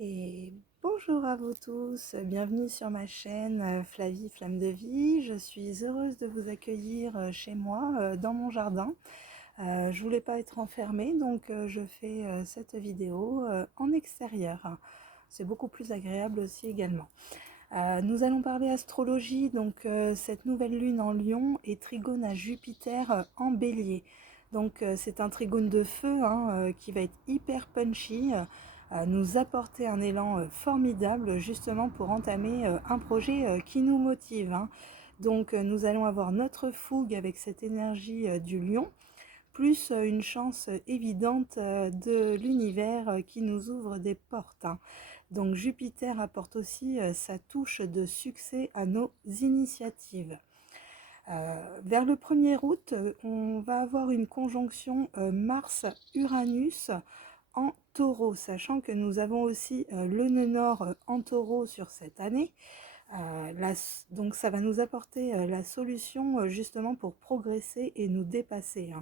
Et bonjour à vous tous, bienvenue sur ma chaîne Flavie Flamme de Vie. Je suis heureuse de vous accueillir chez moi, dans mon jardin. Je voulais pas être enfermée, donc je fais cette vidéo en extérieur. C'est beaucoup plus agréable aussi également. Nous allons parler astrologie, donc cette nouvelle lune en Lion est trigone à Jupiter en Bélier. Donc c'est un trigone de feu qui va être hyper punchy, nous apporter un élan formidable justement pour entamer un projet qui nous motive. Donc nous allons avoir notre fougue avec cette énergie du Lion, plus une chance évidente de l'univers qui nous ouvre des portes. Donc Jupiter apporte aussi sa touche de succès à nos initiatives. Vers le 1er août, on va avoir une conjonction Mars-Uranus en taureau, sachant que nous avons aussi le nœud nord en taureau sur cette année. Donc ça va nous apporter la solution justement pour progresser et nous dépasser.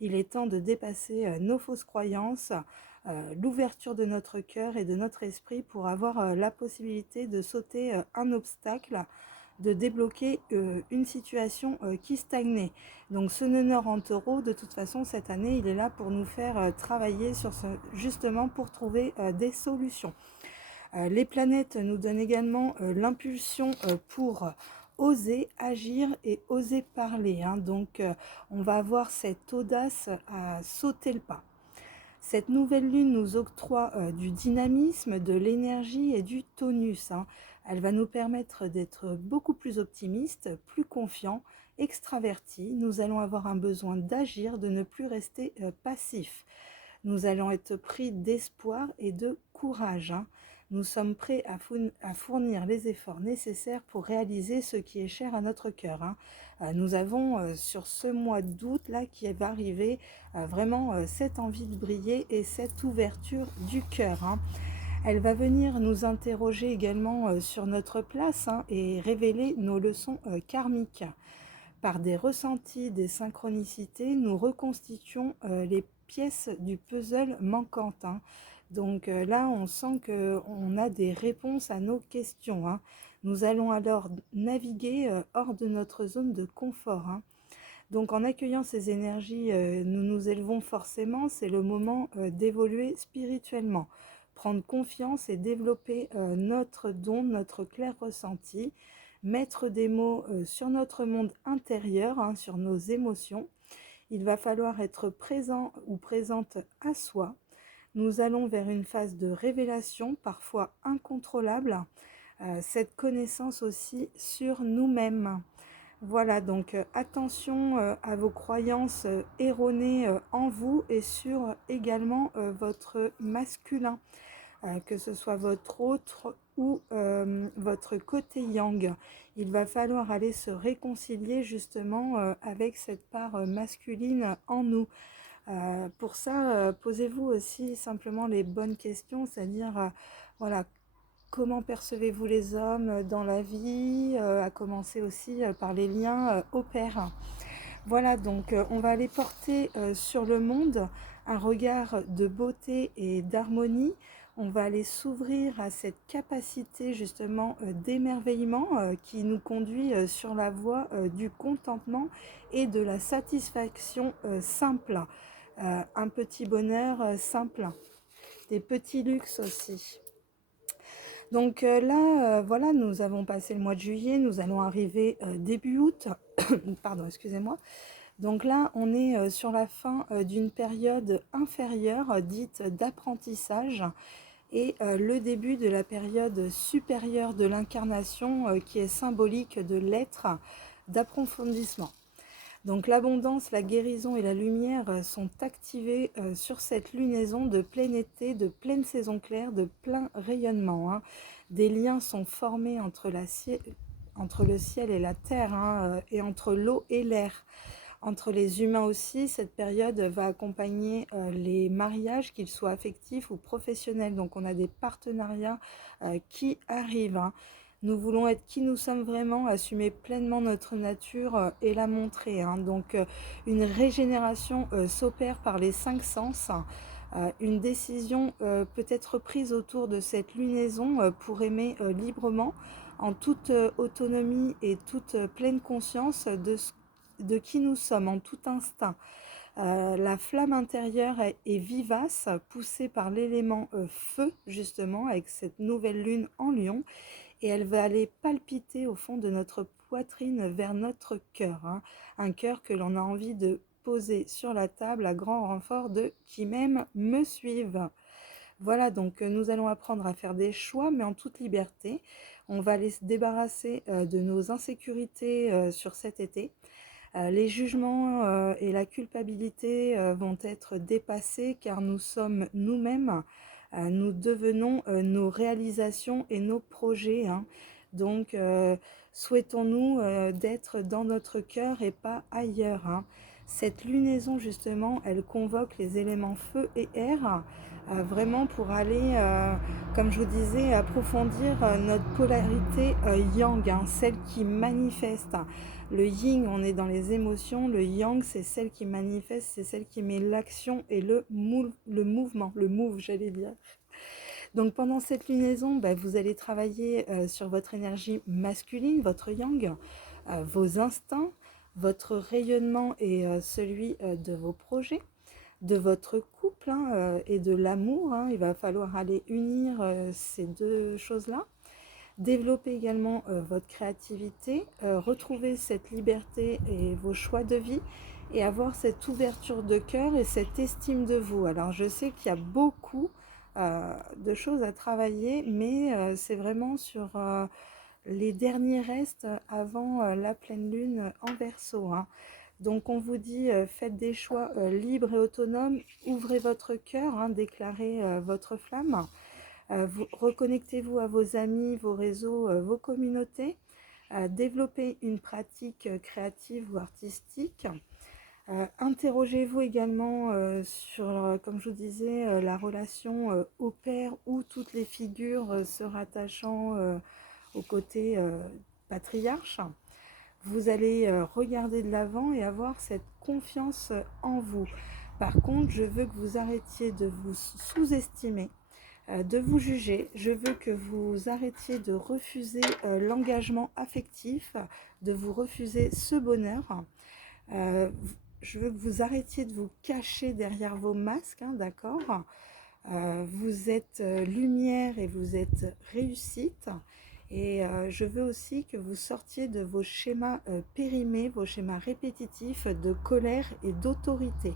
Il est temps de dépasser nos fausses croyances, l'ouverture de notre cœur et de notre esprit pour avoir la possibilité de sauter un obstacle, de débloquer une situation qui stagnait. Donc ce nœud nord en taureau, de toute façon cette année, il est là pour nous faire travailler sur ce, justement pour trouver des solutions. Les planètes nous donnent également l'impulsion pour oser agir et oser parler. Donc on va avoir cette audace à sauter le pas. Cette nouvelle lune nous octroie du dynamisme, de l'énergie et du tonus. Elle va nous permettre d'être beaucoup plus optimistes, plus confiants, extravertis. Nous allons avoir un besoin d'agir, de ne plus rester passifs. Nous allons être pris d'espoir et de courage. Nous sommes prêts à fournir les efforts nécessaires pour réaliser ce qui est cher à notre cœur. Nous avons sur ce mois d'août là qui va arriver vraiment cette envie de briller et cette ouverture du cœur. Elle va venir nous interroger également sur notre place et révéler nos leçons karmiques. Par des ressentis, des synchronicités, nous reconstituons les pièces du puzzle manquantes. Donc là, on sent qu'on a des réponses à nos questions. Nous allons alors naviguer hors de notre zone de confort. Donc en accueillant ces énergies, nous nous élevons forcément. C'est le moment d'évoluer spirituellement, prendre confiance et développer notre don, notre clair ressenti, mettre des mots sur notre monde intérieur, sur nos émotions. Il va falloir être présent ou présente à soi. Nous allons vers une phase de révélation, parfois incontrôlable, cette connaissance aussi sur nous-mêmes. Voilà, donc attention à vos croyances erronées en vous et sur également votre masculin, que ce soit votre autre ou votre côté yang. Il va falloir aller se réconcilier justement avec cette part masculine en nous. Pour ça, posez-vous aussi simplement les bonnes questions, c'est-à-dire, voilà, comment percevez-vous les hommes dans la vie, à commencer aussi par les liens au père. Voilà, donc on va aller porter sur le monde un regard de beauté et d'harmonie. On va aller s'ouvrir à cette capacité justement d'émerveillement qui nous conduit sur la voie du contentement et de la satisfaction simple. Un petit bonheur simple, des petits luxes aussi. Donc là, voilà, nous avons passé le mois de juillet, nous allons arriver début août, pardon, excusez-moi. Donc là, on est sur la fin d'une période inférieure dite d'apprentissage et le début de la période supérieure de l'incarnation qui est symbolique de l'être, d'approfondissement. Donc l'abondance, la guérison et la lumière sont activées sur cette lunaison de plein été, de pleine saison claire, de plein rayonnement. Des liens sont formés entre le ciel et la terre, et entre l'eau et l'air. Entre les humains aussi, cette période va accompagner les mariages, qu'ils soient affectifs ou professionnels. Donc on a des partenariats qui arrivent. Nous voulons être qui nous sommes vraiment, assumer pleinement notre nature et la montrer. Donc une régénération s'opère par les 5 sens. Une décision peut être prise autour de cette lunaison pour aimer librement, en toute autonomie et toute pleine conscience de qui nous sommes, en tout instinct. La flamme intérieure est vivace, poussée par l'élément feu, justement, avec cette nouvelle lune en Lion, et elle va aller palpiter au fond de notre poitrine vers notre cœur, hein. Un cœur que l'on a envie de poser sur la table à grand renfort de qui m'aime me suive. Voilà, donc nous allons apprendre à faire des choix, mais en toute liberté. On va aller se débarrasser de nos insécurités sur cet été. Les jugements et la culpabilité vont être dépassés car nous sommes nous-mêmes, nous devenons nos réalisations et nos projets, hein. Donc, souhaitons-nous d'être dans notre cœur et pas ailleurs, hein. Cette lunaison, justement, elle convoque les éléments feu et air, vraiment pour aller, comme je vous disais, approfondir notre polarité yang, hein, celle qui manifeste. Le yin, on est dans les émotions, le yang, c'est celle qui manifeste, c'est celle qui met l'action et le mouvement, le move, j'allais dire. Donc pendant cette lunaison, vous allez travailler sur votre énergie masculine, votre yang, vos instincts, votre rayonnement et celui de vos projets, de votre couple, hein, et de l'amour, hein. Il va falloir aller unir ces deux choses-là. Développer également votre créativité, retrouver cette liberté et vos choix de vie et avoir cette ouverture de cœur et cette estime de vous. Alors je sais qu'il y a beaucoup de choses à travailler, mais c'est vraiment sur les derniers restes avant la pleine lune en Verseau, hein. Donc on vous dit, faites des choix libres et autonomes, ouvrez votre cœur, hein, déclarez votre flamme. Reconnectez-vous à vos amis, vos réseaux, vos communautés. Développez une pratique créative ou artistique. Interrogez-vous également sur, comme je vous disais, la relation au père ou toutes les figures se rattachant au côté patriarche. Vous allez regarder de l'avant et avoir cette confiance en vous. Par contre, je veux que vous arrêtiez de vous sous-estimer, de vous juger. Je veux que vous arrêtiez de refuser l'engagement affectif, de vous refuser ce bonheur. Je veux que vous arrêtiez de vous cacher derrière vos masques, hein, d'accord. Vous êtes lumière et vous êtes réussite. Et je veux aussi que vous sortiez de vos schémas périmés, vos schémas répétitifs de colère et d'autorité.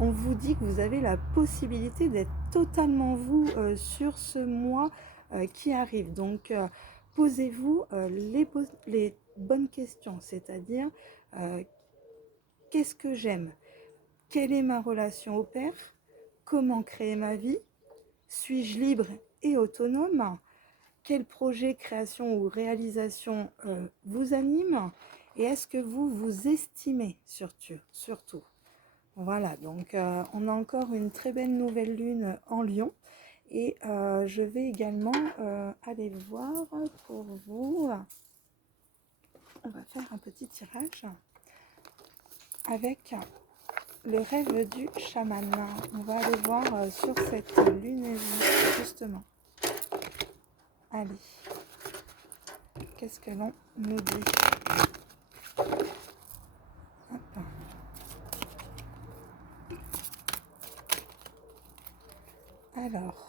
On vous dit que vous avez la possibilité d'être totalement vous sur ce mois qui arrive. Donc, posez-vous les bonnes questions, c'est-à-dire qu'est-ce que j'aime? Quelle est ma relation au père? Comment créer ma vie? Suis-je libre et autonome? Quel projet, création ou réalisation vous anime? Et est-ce que vous vous estimez surtout? Voilà, donc on a encore une très belle nouvelle lune en Lion. Et je vais également aller voir pour vous. On va faire un petit tirage avec le rêve du chaman. On va aller voir sur cette lunaison, justement. Allez, qu'est-ce que l'on nous dit? Hop. Alors,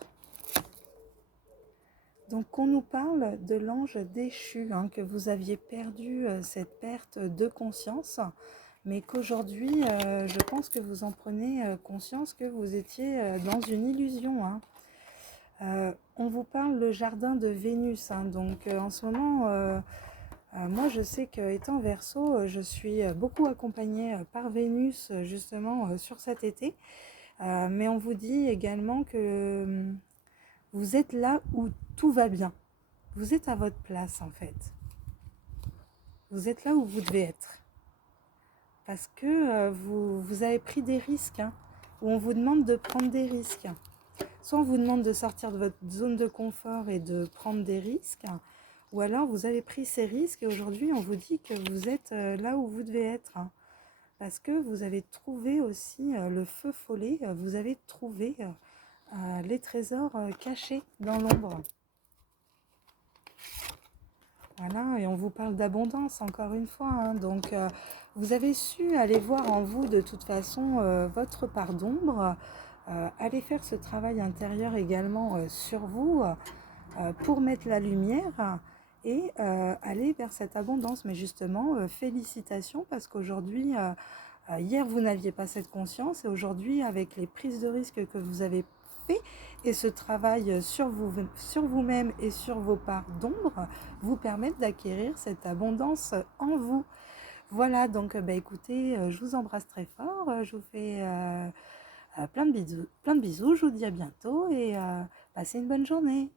donc on nous parle de l'ange déchu, hein, que vous aviez perdu cette perte de conscience, mais qu'aujourd'hui, je pense que vous en prenez conscience que vous étiez dans une illusion, hein. On vous parle le jardin de Vénus, hein, donc en ce moment, moi je sais qu'étant Verseau, je suis beaucoup accompagnée par Vénus justement sur cet été, mais on vous dit également que vous êtes là où tout va bien. Vous êtes à votre place en fait. Vous êtes là où vous devez être. Parce que vous avez pris des risques, hein, où on vous demande de prendre des risques. Soit on vous demande de sortir de votre zone de confort et de prendre des risques, ou alors vous avez pris ces risques et aujourd'hui on vous dit que vous êtes là où vous devez être. parce que vous avez trouvé aussi le feu follet, vous avez trouvé les trésors cachés dans l'ombre. Voilà, et on vous parle d'abondance encore une fois, hein. Donc vous avez su aller voir en vous de toute façon votre part d'ombre, aller faire ce travail intérieur également sur vous pour mettre la lumière et aller vers cette abondance. Mais justement, félicitations parce qu'aujourd'hui, hier vous n'aviez pas cette conscience et aujourd'hui avec les prises de risque que vous avez fait et ce travail sur vous-même et sur vos parts d'ombre vous permettent d'acquérir cette abondance en vous. Voilà, donc bah, écoutez, je vous embrasse très fort, je vous fais plein de bisous, je vous dis à bientôt et passez une bonne journée.